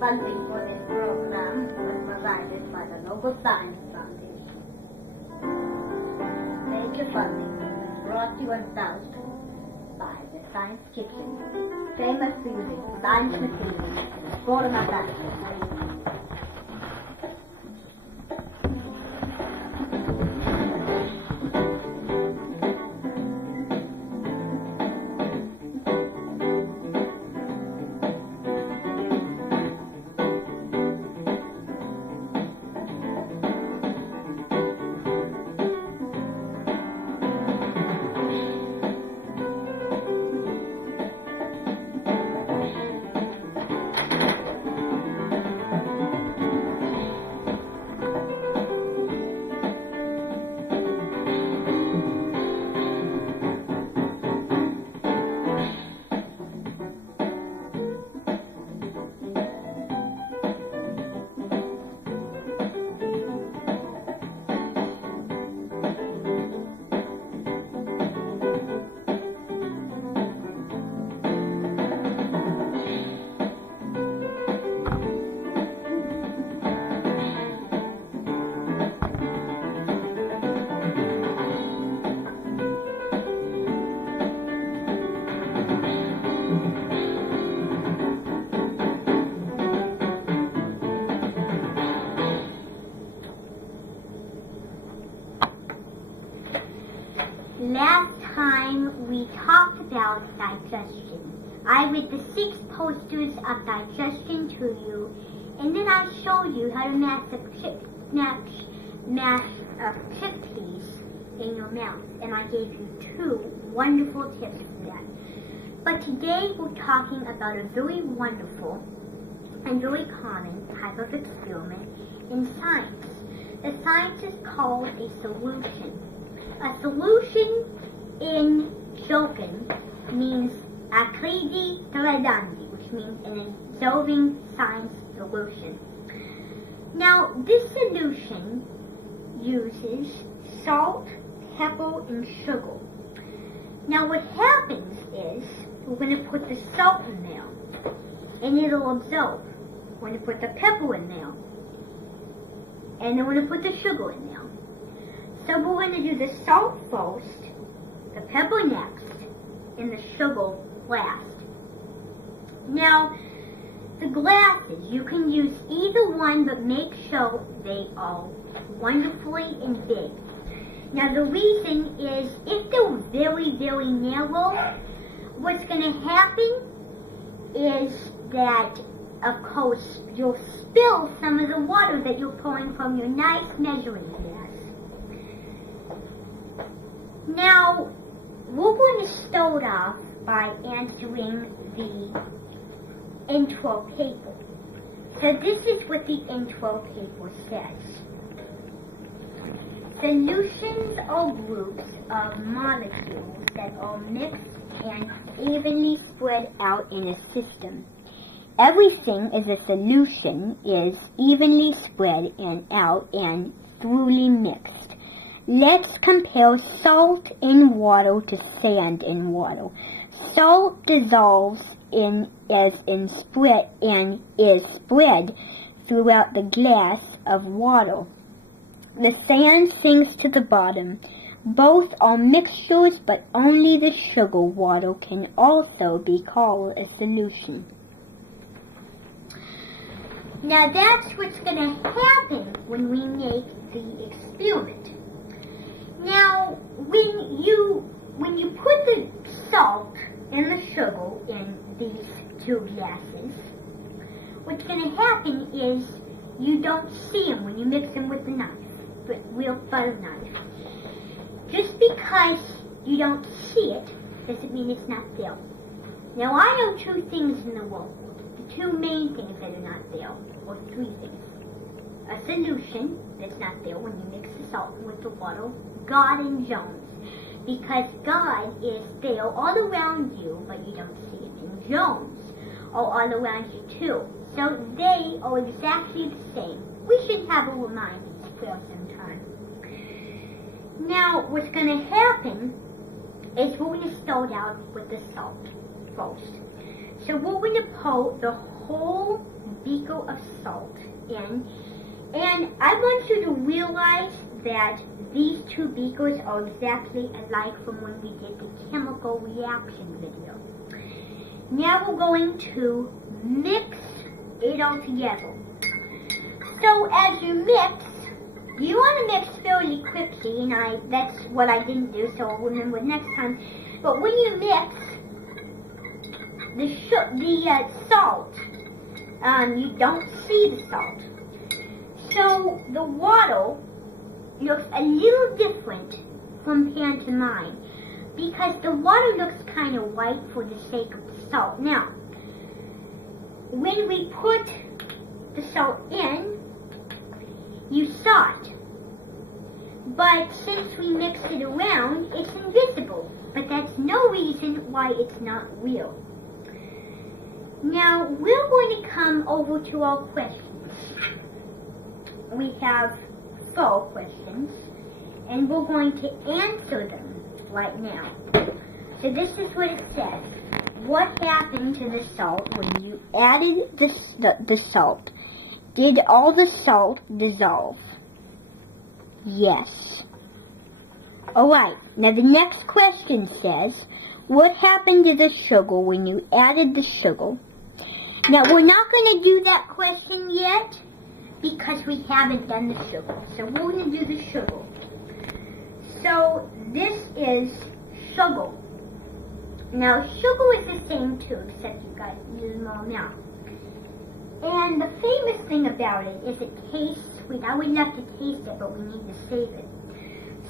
Funding for this program was provided by the local Science Foundation. Major funding was brought to your house by the Science Kitchen, famous for using science materials in the sport of mathematics. Last time we talked about digestion. I read the 6 posters of digestion to you, and then I showed you how to mash chickpeas in your mouth, and I gave you 2 wonderful tips for that. But today we're talking about a very wonderful and very common type of experiment in science. The science is called a solution. A solution in Jokin means akridi taladandi, which means an dissolving science solution. Now, this solution uses salt, pepper, and sugar. Now, what happens is we're going to put the salt in there, and it'll absorb. We're going to put the pepper in there, and then we're going to put the sugar in there. So we're going to do the salt first, the pepper next, and the sugar last. Now, the glasses, you can use either one, but make sure they are wonderfully and big. Now, the reason is if they're very, very narrow, what's going to happen is that, of course, you'll spill some of the water that you're pouring from your nice measuring glass. Now, we're going to start off by answering the intro paper. So this is what the intro paper says. Solutions are groups of molecules that are mixed and evenly spread out in a system. Everything is a solution is evenly spread and out and thoroughly mixed. Let's compare salt in water to sand in water. Salt dissolves is spread throughout the glass of water. The sand sinks to the bottom. Both are mixtures, but only the sugar water can also be called a solution. Now that's what's going to happen when we make the experiment. Now, when you put the salt and the sugar in these 2 glasses, what's going to happen is you don't see them when you mix them with the knife, with real butter knife. Just because you don't see it doesn't mean it's not there. Now, I know 2 things in the world. The 2 main things that are not there, or 3 things. A solution that's not there when you mix the salt with the water, God and Jones. Because God is there all around you, but you don't see him. And Jones are all around you too. So they are exactly the same. We should have a reminder prayer sometime. Now, what's going to happen is we're going to start out with the salt first. So we're going to pour the whole beaker of salt in. And I want you to realize that these two beakers are exactly alike from when we did the chemical reaction video. Now we're going to mix it all together. So as you mix, you want to mix fairly quickly, and that's what I didn't do, so I'll remember next time. But when you mix the salt, you don't see the salt. So the water looks a little different from pan to mine, because the water looks kind of white for the sake of the salt. Now, when we put the salt in, you saw it. But since we mixed it around, it's invisible. But that's no reason why it's not real. Now, we're going to come over to our questions. We have 4 questions, and we're going to answer them right now. So this is what it says. What happened to the salt when you added the salt? Did all the salt dissolve? Yes. Alright, now the next question says, what happened to the sugar when you added the sugar? Now we're not going to do that question yet because we haven't done the sugar. So we're going to do the sugar. So this is sugar. Now sugar is the same too, except you've got a little more amount. And the famous thing about it is it tastes sweet. I would love to taste it, but we need to save it.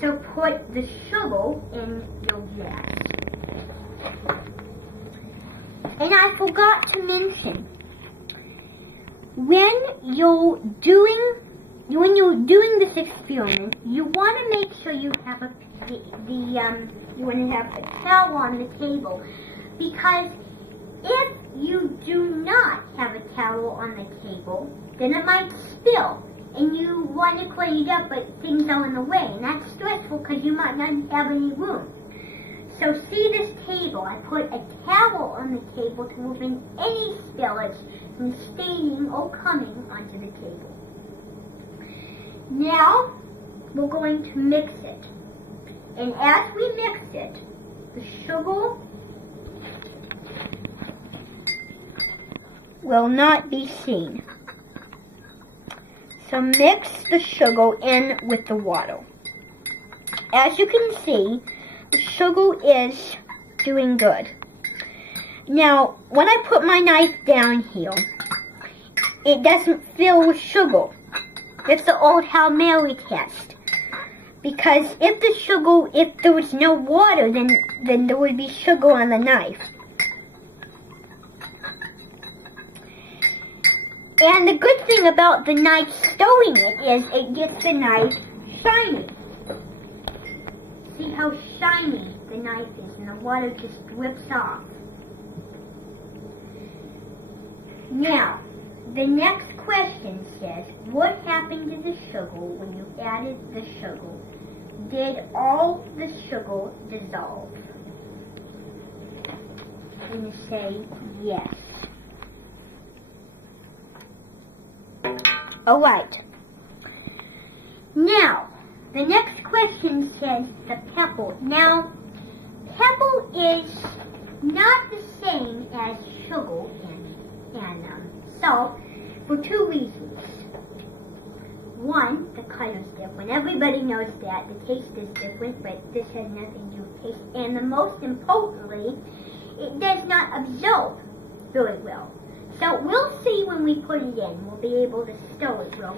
So put the sugar in your glass. And I forgot to mention, when you're doing this experiment, you want to make sure you have you want to have a towel on the table, because if you do not have a towel on the table, then it might spill, and you want to clean it up, but things are in the way, and that's stressful because you might not have any room. So see this table, I put a towel on the table to prevent any spillage from staining or coming onto the table. Now, we're going to mix it. And as we mix it, the sugar will not be seen. So mix the sugar in with the water. As you can see, the sugar is doing good. Now, when I put my knife down here, it doesn't fill with sugar. It's the old Hail Mary test. Because if there was no water, then there would be sugar on the knife. And the good thing about the knife stirring it is it gets the knife shiny. See how shiny the knife is, and the water just drips off. Now, the next question says, what happened to the sugar when you added the sugar? Did all the sugar dissolve? I'm going to say yes. Alright. Now, the next question says the pebble. Now, pebble is not the same as sugar and salt for 2 reasons. One, the color is different. Everybody knows that. The taste is different, but this has nothing to do with taste. And the most importantly, it does not absorb very well. So we'll see when we put it in. We'll be able to stir it real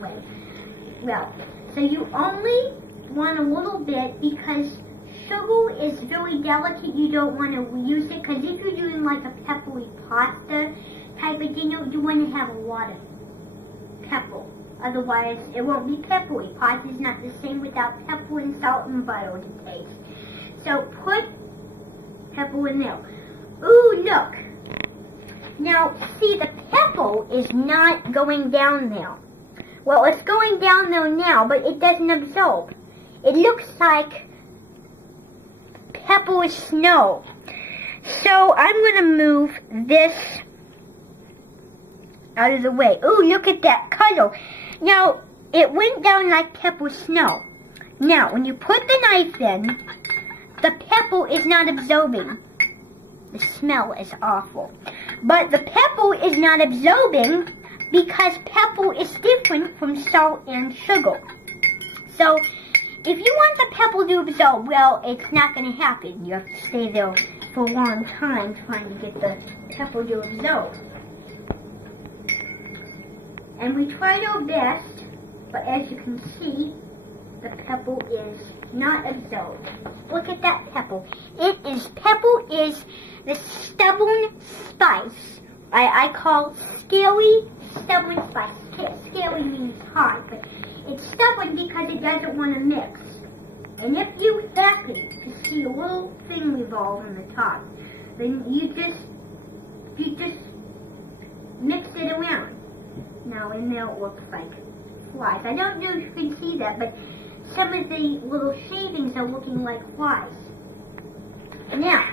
well. So you only want a little bit because sugar is very delicate. You don't want to use it because if you're doing like a peppery pasta type of thing, you want to have a lot of pepper. Otherwise, it won't be peppery. Pasta is not the same without pepper and salt and butter to taste. So put pepper in there. Ooh, look. Now, see, the pepper is not going down there. Well, it's going down there now, but it doesn't absorb. It looks like pepper snow. So I'm going to move this out of the way. Ooh, look at that cuddle. Now, it went down like pepper snow. Now, when you put the knife in, the pepper is not absorbing. The smell is awful. But the pepper is not absorbing because pepper is different from salt and sugar. So, if you want the pepper to absorb, well, it's not going to happen. You have to stay there for a long time trying to get the pepper to absorb. And we tried our best, but as you can see, the pepper is not absorbed. Look at that pepper. Pepper is the stubborn spice. I call scary stubborn spice. Scary means hard, but it's stubborn because it doesn't want to mix. And if you happen to see a little thing revolve on the top, then you just mix it around. Now in there it looks like flies. I don't know if you can see that, but some of the little shavings are looking like flies. Now,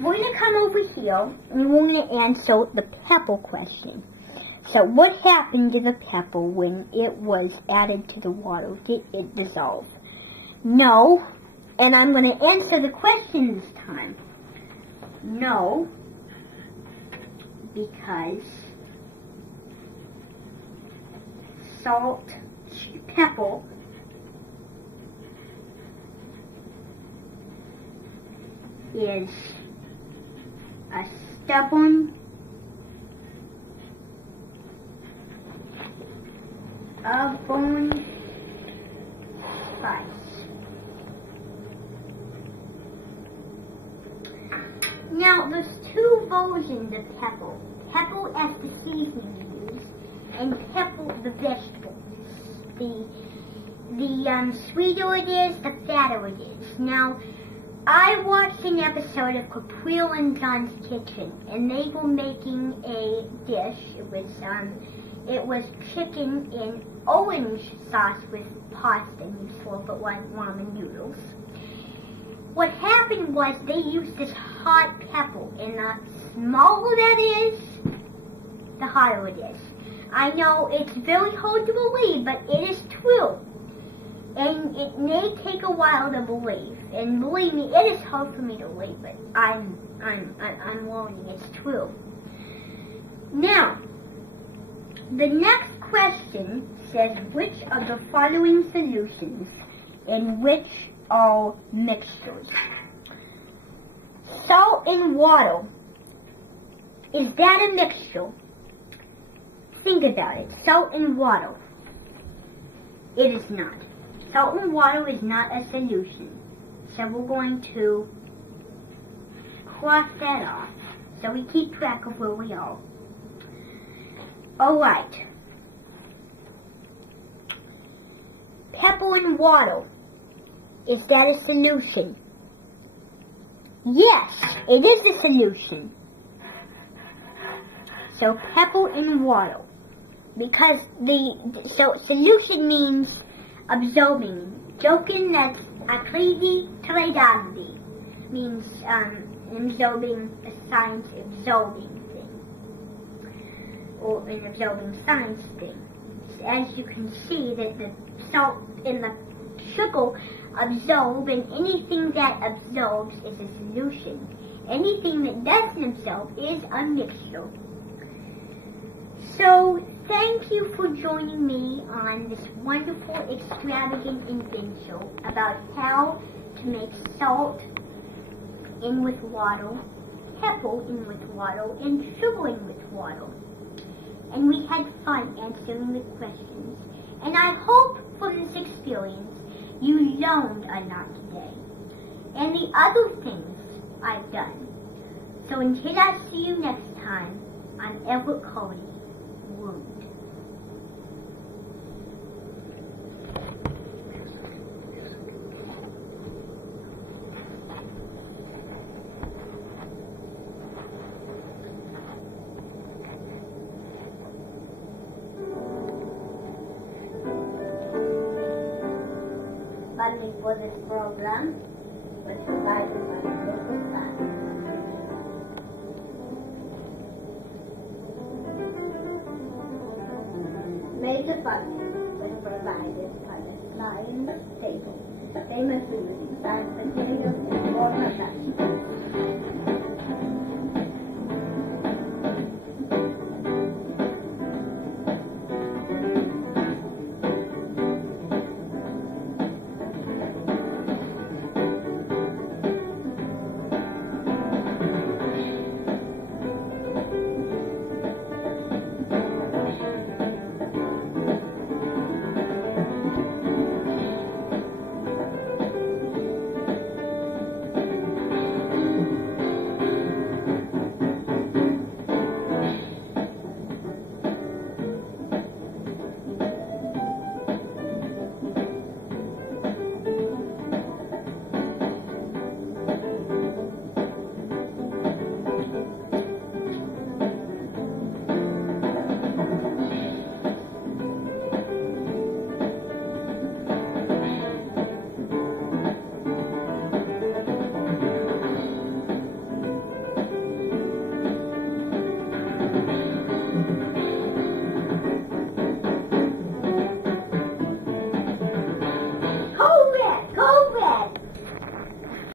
we're going to come over here and we're going to answer the pepper question. So what happened to the pepper when it was added to the water? Did it dissolve? No. And I'm going to answer the question this time. No. Because pepper is a stubborn spice. Now, there's two versions of pepper. Pepper as the seasoning you use, and pepper the vegetable. The sweeter it is, the fatter it is. Now, I watched an episode of Capril and John's Kitchen, and they were making a dish. It was chicken in orange sauce with pasta, and you slurp it like ramen noodles. What happened was they used this hot pepper, and the smaller that is, the hotter it is. I know it's very hard to believe, but it is true. And it may take a while to believe. And believe me, it is hard for me to believe, but I'm learning. It's true. Now, the next question says, which of the following solutions and which are mixtures? Salt and water. Is that a mixture? Think about it. Salt and water. It is not. Salt and water is not a solution. So we're going to cross that off so we keep track of where we are. Alright. Pepper and water. Is that a solution? Yes, it is a solution. So pepper and water. Because so solution means absorbing. Joking, that's akridi tredagdi. Means absorbing a science absorbing thing. Or an absorbing science thing. As you can see that the salt and the sugar absorb, and anything that absorbs is a solution. Anything that doesn't absorb is a mixture. So, thank you for joining me on this wonderful, extravagant adventure about how to make salt in with water, pepper in with water, and sugar in with water. And we had fun answering the questions. And I hope from this experience you learned a lot today. And the other things I've done. So until I see you next time, I'm Everett Cody. Wound. Funding for this program was provided by the local government. Place a button was provided on the sliding table, famously using side potatoes or nuts.